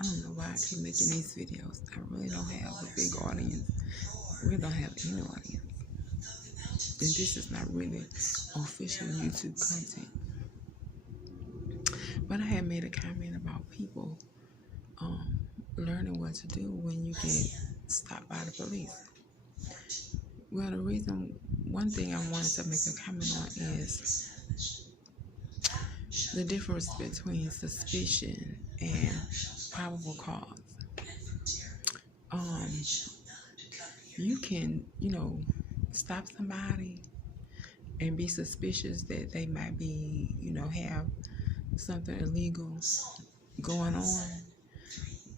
I don't know why I keep making these videos. I really don't have a big audience. I really don't have any audience. And this is not really official YouTube content. But I had made a comment about people learning what to do when you get stopped by the police. Well, one thing I wanted to make a comment on is the difference between suspicion and probable cause. You can, stop somebody and be suspicious that they might be, have something illegal going on.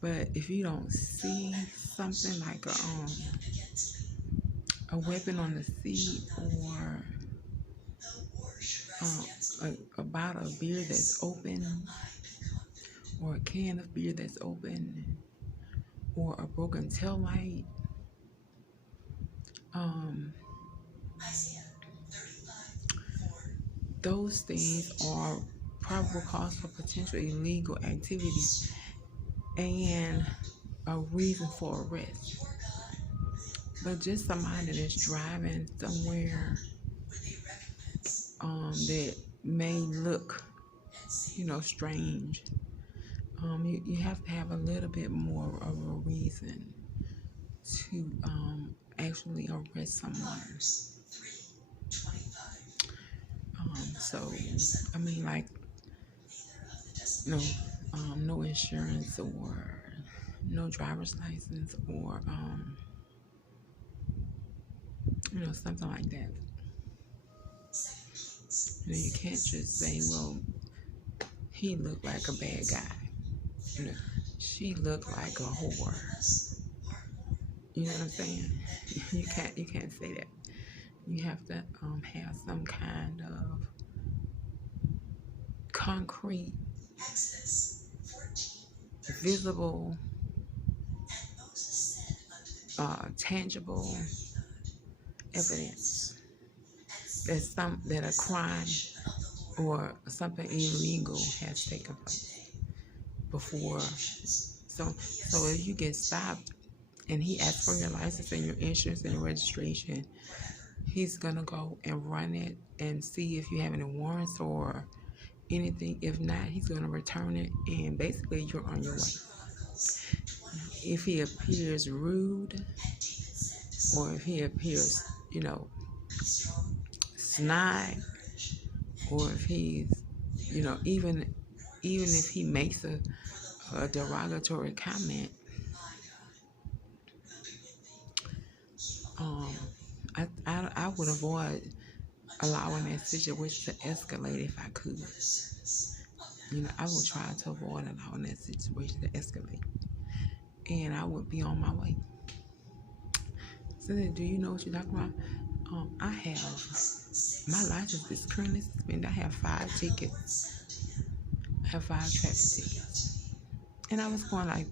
But if you don't see something like a weapon on the seat or a bottle of beer that's open or a can of beer that's open or a broken tail light, those things are probable cause for potential illegal activity and a reason for arrest. But just somebody that's driving somewhere that may look, strange, you have to have a little bit more of a reason to actually arrest someone. No insurance or no driver's license or something like that. You can't just say, well, he looked like a bad guy. She looked like a whore. You know what I'm saying? You can't say that. You have to have some kind of concrete, visible, tangible evidence that a crime or something illegal has taken place before. So if you get stopped and he asks for your license and your insurance and your registration, he's gonna go and run it and see if you have any warrants or anything. If not, he's gonna return it, and basically you're on your way. If he appears rude, or if he appears, snide, or if he's, even if he makes a derogatory comment, I would avoid allowing that situation to escalate if I could. I would try to avoid allowing that situation to escalate, and I would be on my way. So then, do you know what you're talking about? I have, my license is currently suspended. I have 5 tickets. I have 5 traffic tickets. And I was going I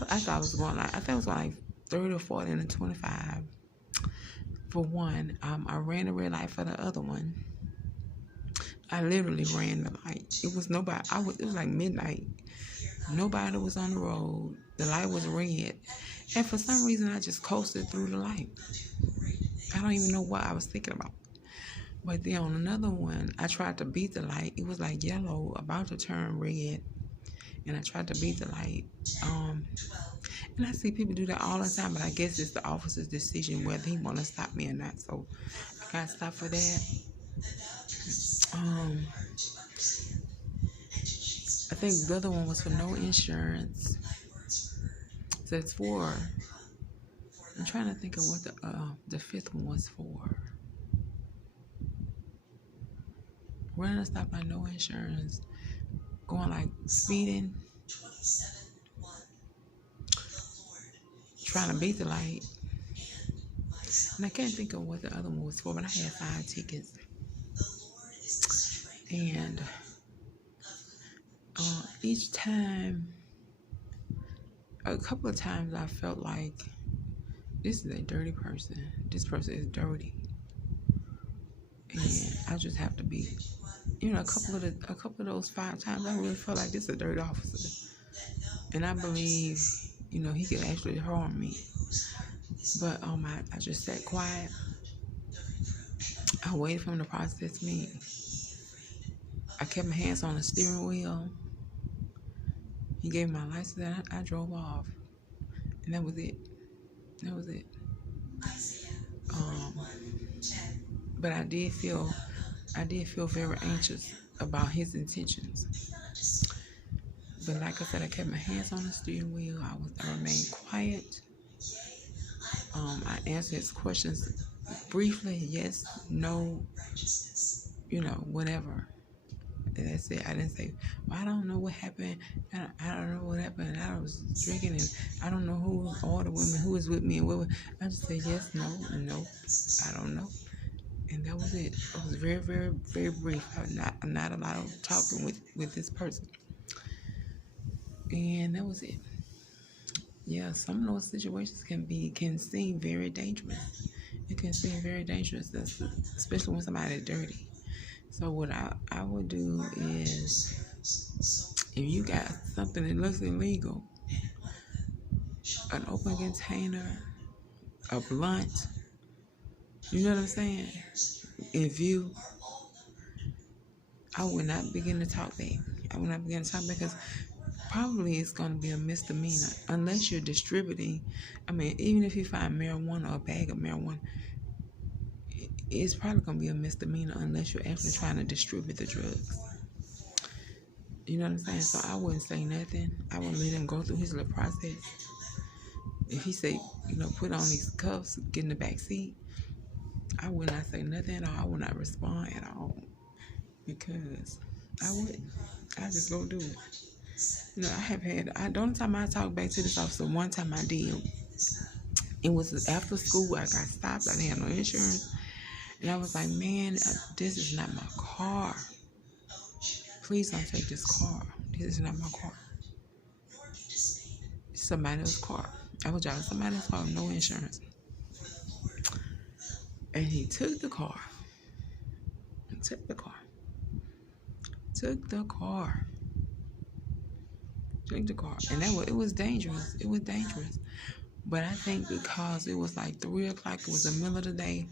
think I was going like 30 or 40 and a 25 for one. I ran the red light for the other one. I literally ran the light. It was nobody. It was like midnight. Nobody was on the road. The light was red. And for some reason, I just coasted through the light. I don't even know what I was thinking about. But then on another one, I tried to beat the light. It was like yellow, about to turn red. And I tried to beat the light. And I see people do that all the time, but I guess it's the officer's decision whether he want to stop me or not. So I got stopped for that. I think the other one was for no insurance. So it's for, I'm trying to think of what the 5th one was for. Running a stop by no insurance, going like speeding, trying to beat the light. And I can't think of what the other one was for, but I had 5 tickets. And each time, a couple of times I felt like this is a dirty person. This person is dirty. And I just have to be, a couple of those 5 times I really felt like this is a dirty officer. And I believe, he could actually harm me. But I just sat quiet. I waited for him to process me. I kept my hands on the steering wheel. He gave me my license and I drove off. And that was it. That was it. But I did feel very anxious about his intentions. But like I said, I kept my hands on the steering wheel. I remained quiet. I answered his questions briefly, yes, no, whatever. And that's it. I didn't say, well, I don't know what happened. I don't know what happened. I was drinking and I don't know all the women who was with me and what. I just said yes, no, I don't know. And that was it. It was very, very, very brief. I'm not a lot of talking with this person. And that was it. Yeah, some of those situations can seem very dangerous. It can seem very dangerous, especially when somebody is dirty. So what I would do is, if you got something that looks illegal, an open container, a blunt, you know what I'm saying, in view, I would not begin to talk back. I would not begin to talk back because probably it's going to be a misdemeanor unless you're distributing. I mean, even if you find marijuana or a bag of marijuana, it's probably going to be a misdemeanor unless you're actually trying to distribute the drugs. You know what I'm saying? So I wouldn't say nothing. I would let him go through his little process. If he say, put on these cuffs, get in the back seat, I would not say nothing at all. I would not respond at all because I wouldn't. I just go do it. The only time I talked back to this officer, one time I did. It was after school. I got stopped. I didn't have no insurance. And I was like, man, this is not my car. Please don't take this car. This is not my car. It's somebody else's car. I was driving somebody else's car with no insurance. And he took the car. Took the car. And it was dangerous. It was dangerous. But I think because it was like 3 o'clock, it was the middle of the day,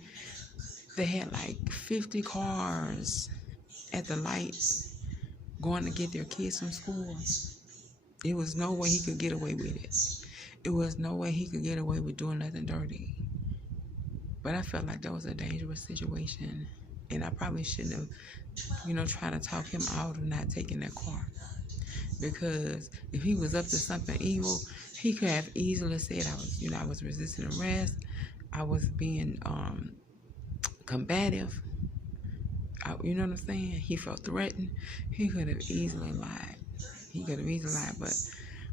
they had like 50 cars at the light going to get their kids from school. It was no way he could get away with it. It was no way he could get away with doing nothing dirty. But I felt like that was a dangerous situation. And I probably shouldn't have, tried to talk him out of not taking that car. Because if he was up to something evil, he could have easily said I was resisting arrest. I was being combative. You know what I'm saying? He felt threatened. He could have easily lied.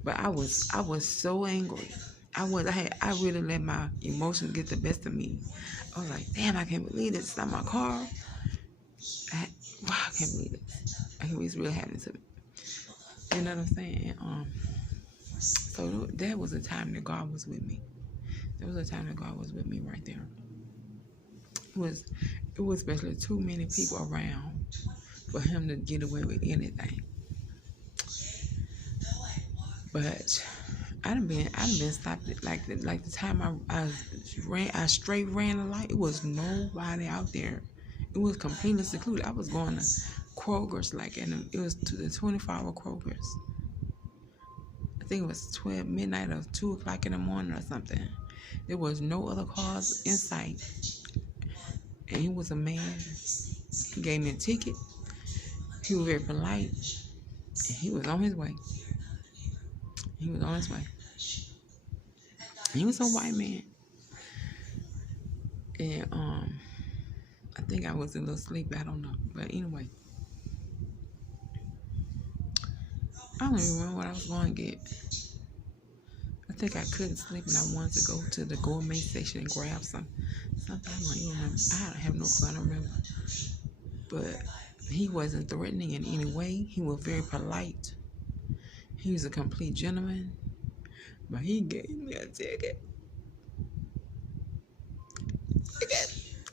But I was so angry. I really let my emotions get the best of me. I was like, damn, I can't believe this. It's not my car. I can't believe it. I can't believe it's really happening to me. You know what I'm saying? So that was a time that God was with me. There was a time that God was with me right there. It was especially too many people around for him to get away with anything. But I done been stopped like the time I straight ran the light. It was nobody out there. It was completely secluded. I was going to Kroger's it was to the 24-hour Kroger's. I think it was 12 midnight or 2 o'clock in the morning or something. There was no other cars in sight. And he was a man. He gave me a ticket. He was very polite. And he was on his way. He was a white man. And I think I was a little sleepy. I don't know. But anyway. I don't even remember what I was going to get. I think I couldn't sleep and I wanted to go to the gourmet section and grab something. I don't even remember. I have no clue. I don't remember. But he wasn't threatening in any way. He was very polite. He was a complete gentleman. But he gave me a ticket.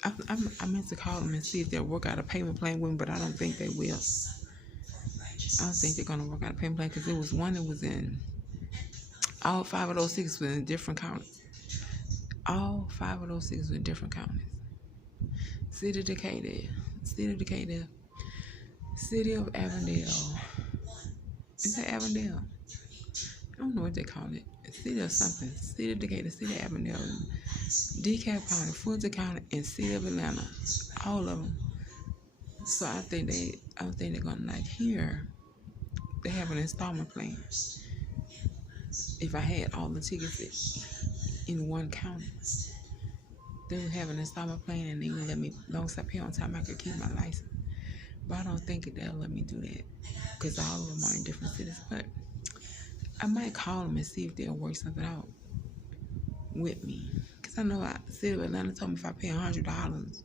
I meant to call him and see if they'll work out a payment plan with him, but I don't think they will. I don't think they're going to work out a payment plan because there was one that was in All 5 of those 6 were in different counties. All 5 of those 6 were in different counties. City of Decatur, City of Decatur, City of Avondale. Is that Avondale? I don't know what they call it. City of something. City of Decatur, City of Avondale, DeKalb County, Fulton County, and City of Atlanta. All of them. So I think they're gonna like here. They have an installment plan. If I had all the tickets in one county, they would have an installment plan and they would let me, as long as I pay on time, I could keep my license. But I don't think they'll let me do that because all of them are in different cities. But I might call them and see if they'll work something out with me. Because I know City of Atlanta told me if I pay $100,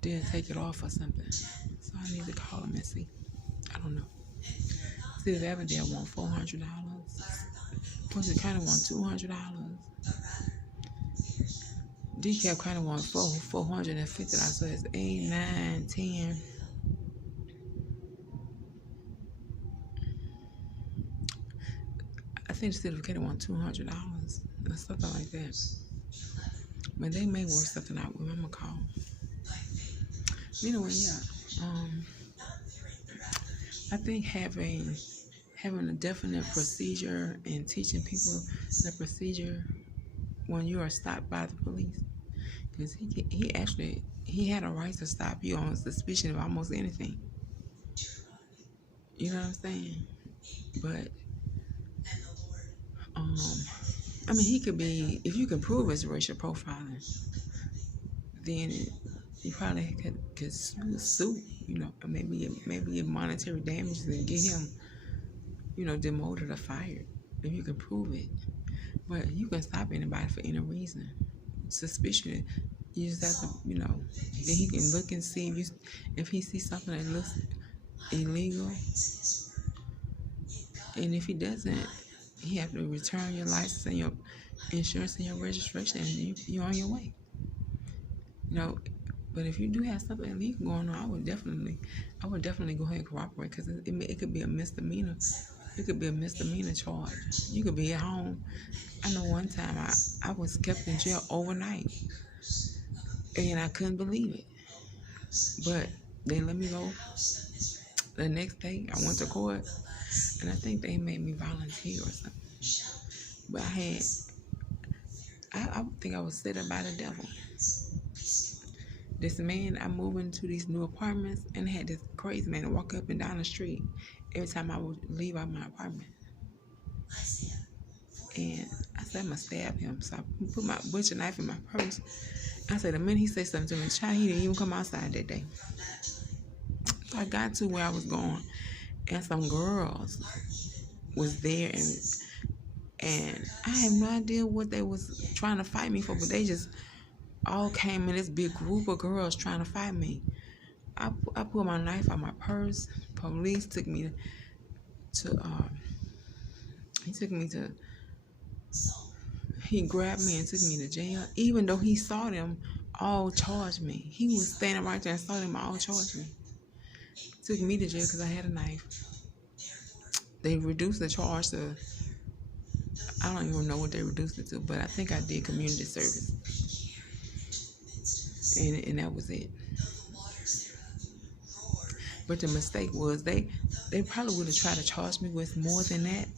they'll take it off or something. So I need to call them and see. I don't know. City of Avondale want $400. Fulton County want $200. DeKalb County want $450. So it's 8, 9, 10. I think the City of Decatur want $200 or something like that. But they may work something out with me. I'm gonna call. Anyway, yeah. I think having a definite procedure and teaching people the procedure when you are stopped by the police, because he had a right to stop you on suspicion of almost anything. You know what I'm saying? But I mean, he could be, if you can prove it's racial profiling, then you probably could sue, you know, maybe get monetary damages and get him, you know, demoted or fired if you can prove it. But you can stop anybody for any reason. Suspicion, you just have to, you know, then he can look and see if he sees something that looks illegal. And if he doesn't, he have to return your license and your insurance and your registration, and you're on your way. You know, but if you do have something illegal going on, I would definitely go ahead and cooperate, because it could be a misdemeanor. It could be a misdemeanor charge. You could be at home. I know one time I was kept in jail overnight, and I couldn't believe it. But they let me go. The next day, I went to court, and I think they made me volunteer or something. But I think I was set up by the devil. This man, I moved into these new apartments and had this crazy man walk up and down the street every time I would leave out my apartment. And I said, I'm going to stab him. So I put my butcher knife in my purse. I said, the minute he said something to me, child, he didn't even come outside that day. So I got to where I was going, and some girls was there, and I have no idea what they was trying to fight me for, but they just all came in this big group of girls trying to fight me. I pulled my knife out my purse. Police took me he grabbed me and took me to jail. Even though he saw them all charge me. He was standing right there and saw them all charge me. Took me to jail because I had a knife. They reduced the charge to, I don't even know what they reduced it to, but I think I did community service. And that was it. But the mistake was they probably would have tried to charge me with more than that.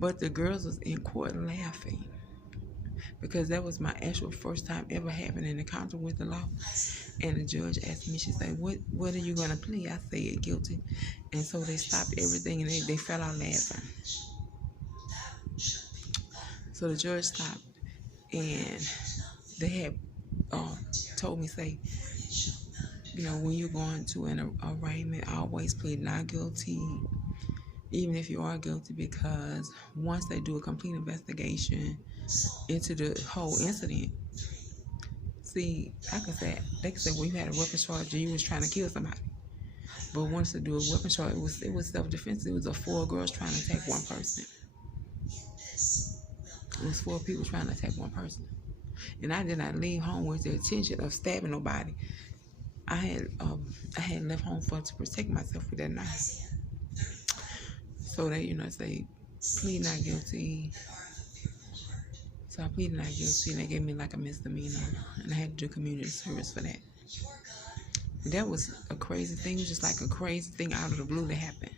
But the girls was in court laughing, because that was my actual first time ever having an encounter with the law. And the judge asked me, she said, what are you going to plead? I said guilty. And so they stopped everything and they fell out laughing. So the judge stopped, and they had told me, say, you know, when you're going to an arraignment, always plead not guilty, even if you are guilty, because once they do a complete investigation into the whole incident, see, they could say, well, you had a weapons charge or you was trying to kill somebody. But once they do a weapons charge, it was self-defense. It was 4 girls trying to attack one person. It was 4 people trying to attack one person. And I did not leave home with the intention of stabbing nobody. I had left home to protect myself with that knife. So they, you know, say plead not guilty. So I pleaded not guilty, and they gave me like a misdemeanor, and I had to do community service for that. That was a crazy thing. It was just like a crazy thing out of the blue that happened.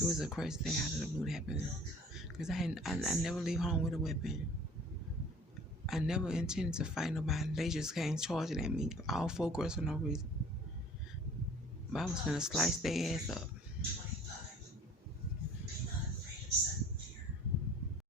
It was a crazy thing out of the blue that happened. Because I never leave home with a weapon. I never intended to fight nobody. They just came charging at me, all 4 girls for no reason. But I was gonna slice their ass up.